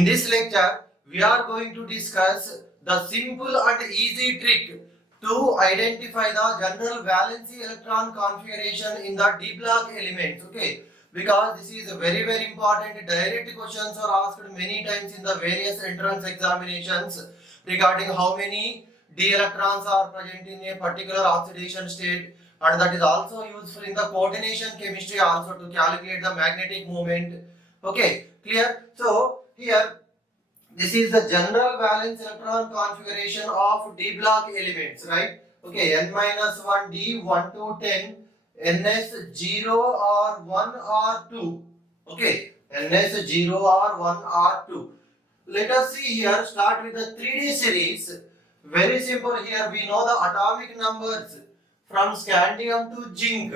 In this lecture, we are going to discuss the simple and easy trick to identify the general valency electron configuration in the d block elements. Okay, because this is a very important. Direct questions are asked many times in the various entrance examinations regarding how many d electrons are present in a particular oxidation state, and that is also useful in the coordination chemistry also to calculate the magnetic moment. Okay, clear? So here this is the general valence electron configuration of d block elements, right? Okay, n minus 1 d 1 to 10, ns 0 or 1 or 2. Okay, ns 0 or 1 or 2. Let us see here, start with the 3D series. Very simple here, we know the atomic numbers from scandium to zinc.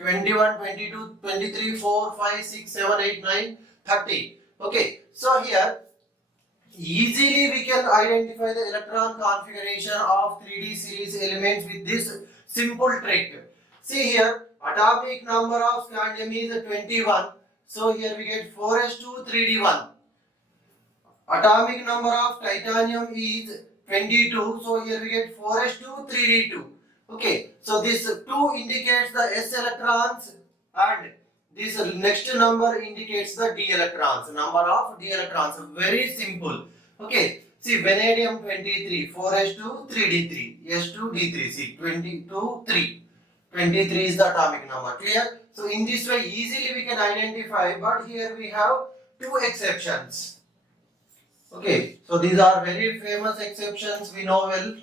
21, 22, 23, 4, 5, 6, 7, 8, 9, 30. Okay, so here easily we can identify the electron configuration of 3D series elements with this simple trick. See here, atomic number of scandium is 21. So here we get 4s2 3d1. Atomic number of titanium is 22. So here we get 4s2 3d2. Okay, so this 2 indicates the s electrons and this next number indicates the d electrons, number of d electrons. Very simple. Okay, see vanadium 23, 4s2 3d3, s2 d3. See 22 3. 23 is the atomic number. Clear? So in this way easily we can identify, but here we have two exceptions. Okay, so these are very famous exceptions, we know well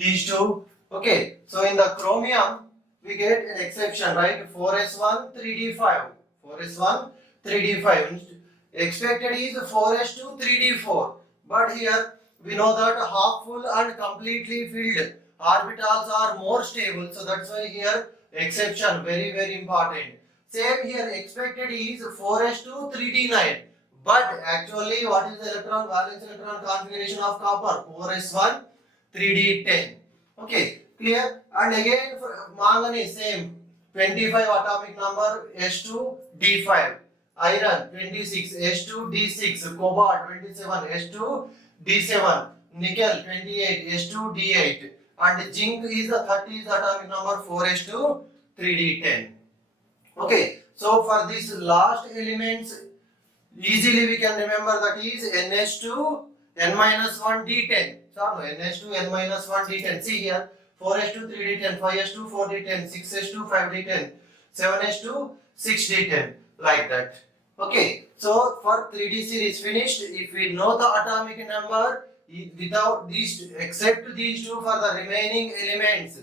these two. Okay, so in the chromium we get an exception, right? 4s1 3d5, 4s1 3d5. Expected is 4s2 3d4, but here we know that half full and completely filled orbitals are more stable, so that's why here exception, very important. Same here, expected is 4s2 3d9, but actually what is the electron valence electron configuration of copper? 4s1 3d10. Okay, clear? And again for manganese same, 25 atomic number, s2 d5. Iron 26, s2 d6. Cobalt 27, s2 d7. Nickel 28, s2 d8. And zinc is the 30 atomic number, 4s2 3d10. Okay, so for these last elements easily we can remember that is ns2 n minus 1 d10. So no, ns2 n minus 1 d10. See here, 4s2 3d10, 5s2 4d10, 6s2 5d10, 7s2 6d10, like that. Okay, so for 3D series finished. If we know the atomic number without these, except these two, for the remaining elements,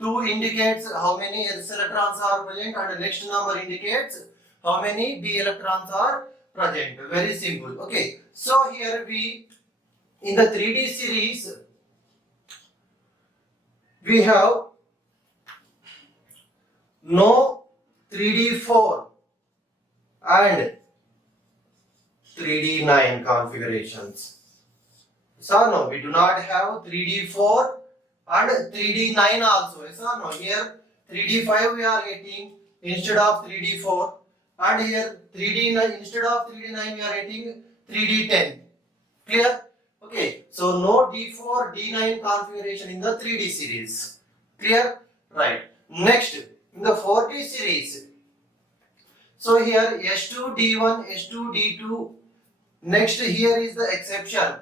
2 indicates how many s electrons are present and the next number indicates how many d electrons are present. Very simple. Okay, so here we, in the 3D series, we have no 3D4 and 3D9 configurations. So no, we do not have 3D4 and 3D9 also. Yes or no? Here 3D5 we are getting instead of 3D4, and here 3D9 instead of 3D9 we are getting 3D10. Clear? Okay, so no D4, D9 configuration in the 3D series. Clear? Right. Next, in the 4D series, so here S2, D1, S2, D2. Next, here is the exception.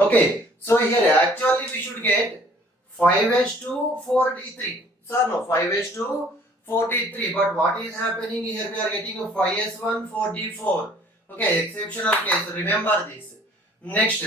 Okay, so here actually we should get 5s2, 4d3. So no, 5s2, 4d3. But what is happening here? We are getting a 5s1, 4d4. Okay, exceptional case. Remember this. Next,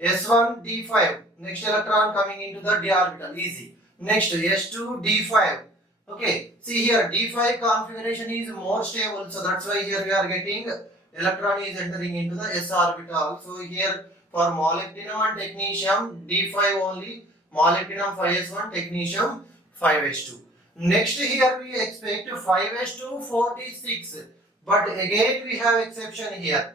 s1, d5. Next electron coming into the d orbital. Easy. Next, s2, d5. Okay, see here d5 configuration is more stable. So that's why here we are getting electron is entering into the s orbital. So here for molybdenum and technetium, d5 only. Molybdenum 5s1, technetium 5s2. Next here we expect 5s2, 4d6. But again we have exception here.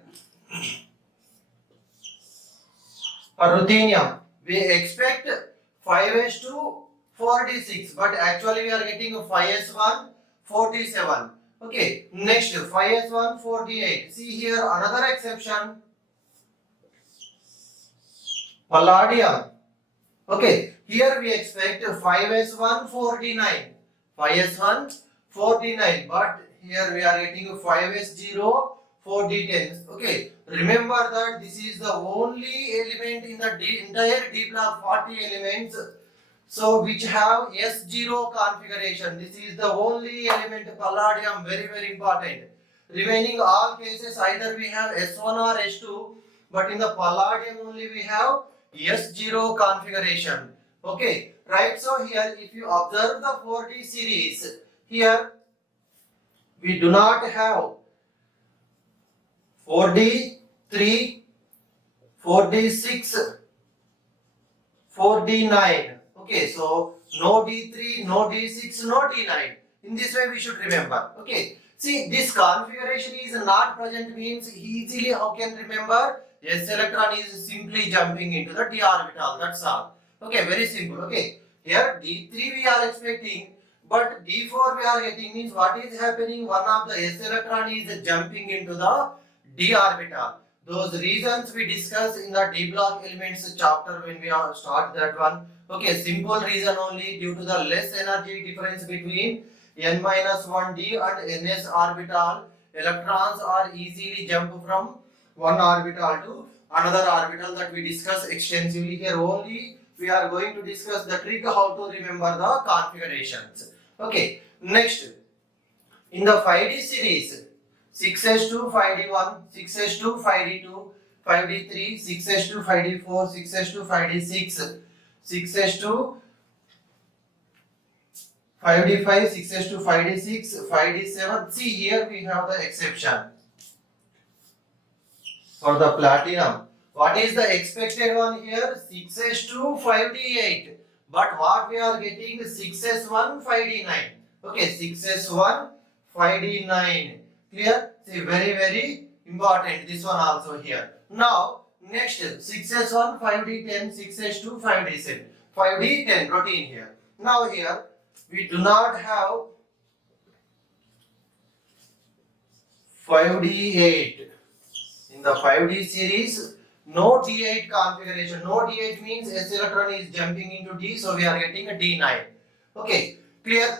For ruthenium, we expect 5s2, 4d6. But actually we are getting 5s1, 47. Okay, next 5s1 4d8. See here another exception. Palladium. Okay, here we expect 5s1 4d9. 5s1 4d9, but here we are getting 5s0 4d10. Okay, remember that this is the only element in the entire D block 40 elements, so which have S0 configuration. This is the only element palladium, very important. Remaining all cases either we have S1 or S2, but in the palladium only we have S0 configuration. Okay, right. So here if you observe the 4D series, here we do not have 4D, 3, 4D6, 4D9. Okay, so no D3, no D6, no D9. In this way we should remember. Okay, see this configuration is not present means easily how can remember? S electron is simply jumping into the d orbital. That's all. Okay, very simple. Okay, here D3 we are expecting, but D4 we are getting means what is happening? One of the S electron is jumping into the d orbital. Those reasons we discussed in the d block elements chapter when we start that one. Okay, simple reason only, due to the less energy difference between n-1d and ns orbital, electrons are easily jump from one orbital to another orbital, that we discuss extensively. Here only we are going to discuss the trick how to remember the configurations. Okay, next in the 5D series, 6s2 5d1, 6s2 5d2, 5d3, 6s2 5d4, 6s2 5d6, 6s2 5d5, 6s2 5d6, 5d7. See here we have the exception for the platinum. What is the expected one here? 6s2 5d8. But what we are getting? 6s1 5d9. Okay, 6s1 5d9. Clear? See, very important. This one also here. Now, next 6s1 5d10, 6s2 5d7. 5d10 routine here. Now here we do not have 5d8. In the 5D series, no D8 configuration. No D8 means S electron is jumping into D, so we are getting a D9. Okay, clear?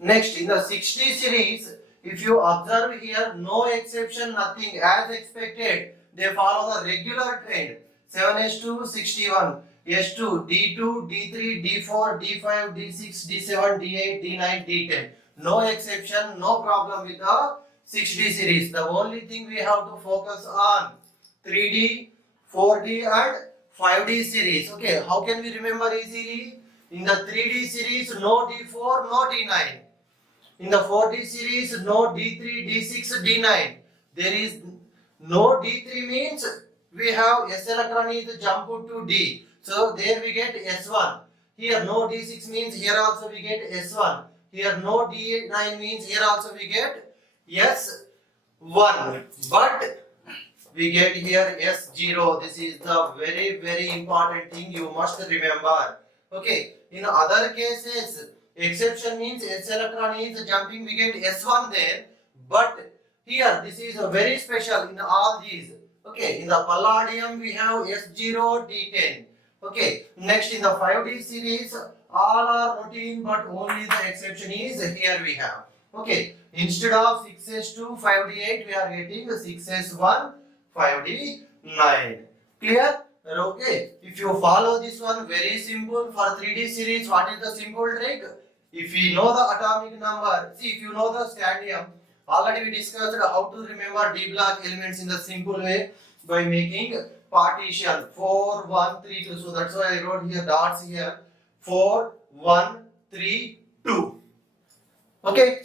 Next, in the 6D series, if you observe here, no exception, nothing, as expected. They follow the regular trend. 7s2 61, S2, D2, D3, D4, D5, D6, D7, D8, D9, D10. No exception, no problem with the 6D series. The only thing we have to focus on 3D, 4D and 5D series. Okay, how can we remember easily? In the 3D series, no D4, no D9. In the 4D series, no D3, D6, D9. There is no D3 means we have S electron is jumped to D. So there we get S1. Here no D6 means here also we get S1. Here no D9 means here also we get S1. But we get here S0. This is the very important thing you must remember. Okay. In other cases, exception means S electron is jumping, we get S1 there. But here this is a very special in all these. Okay. In the palladium we have S0, D10. Okay. Next in the 5D series, all are routine, but only the exception is here we have. Okay. Instead of 6s2 5d8, we are getting 6s1 5d9. Clear? Okay. If you follow this one, very simple. For 3D series, what is the simple trick? If you know the atomic number, see if you know the scandium, already we discussed how to remember D block elements in the simple way by making partition 4, 1, 3, 2. So that's why I wrote here dots here 4, 1, 3, 2. Okay.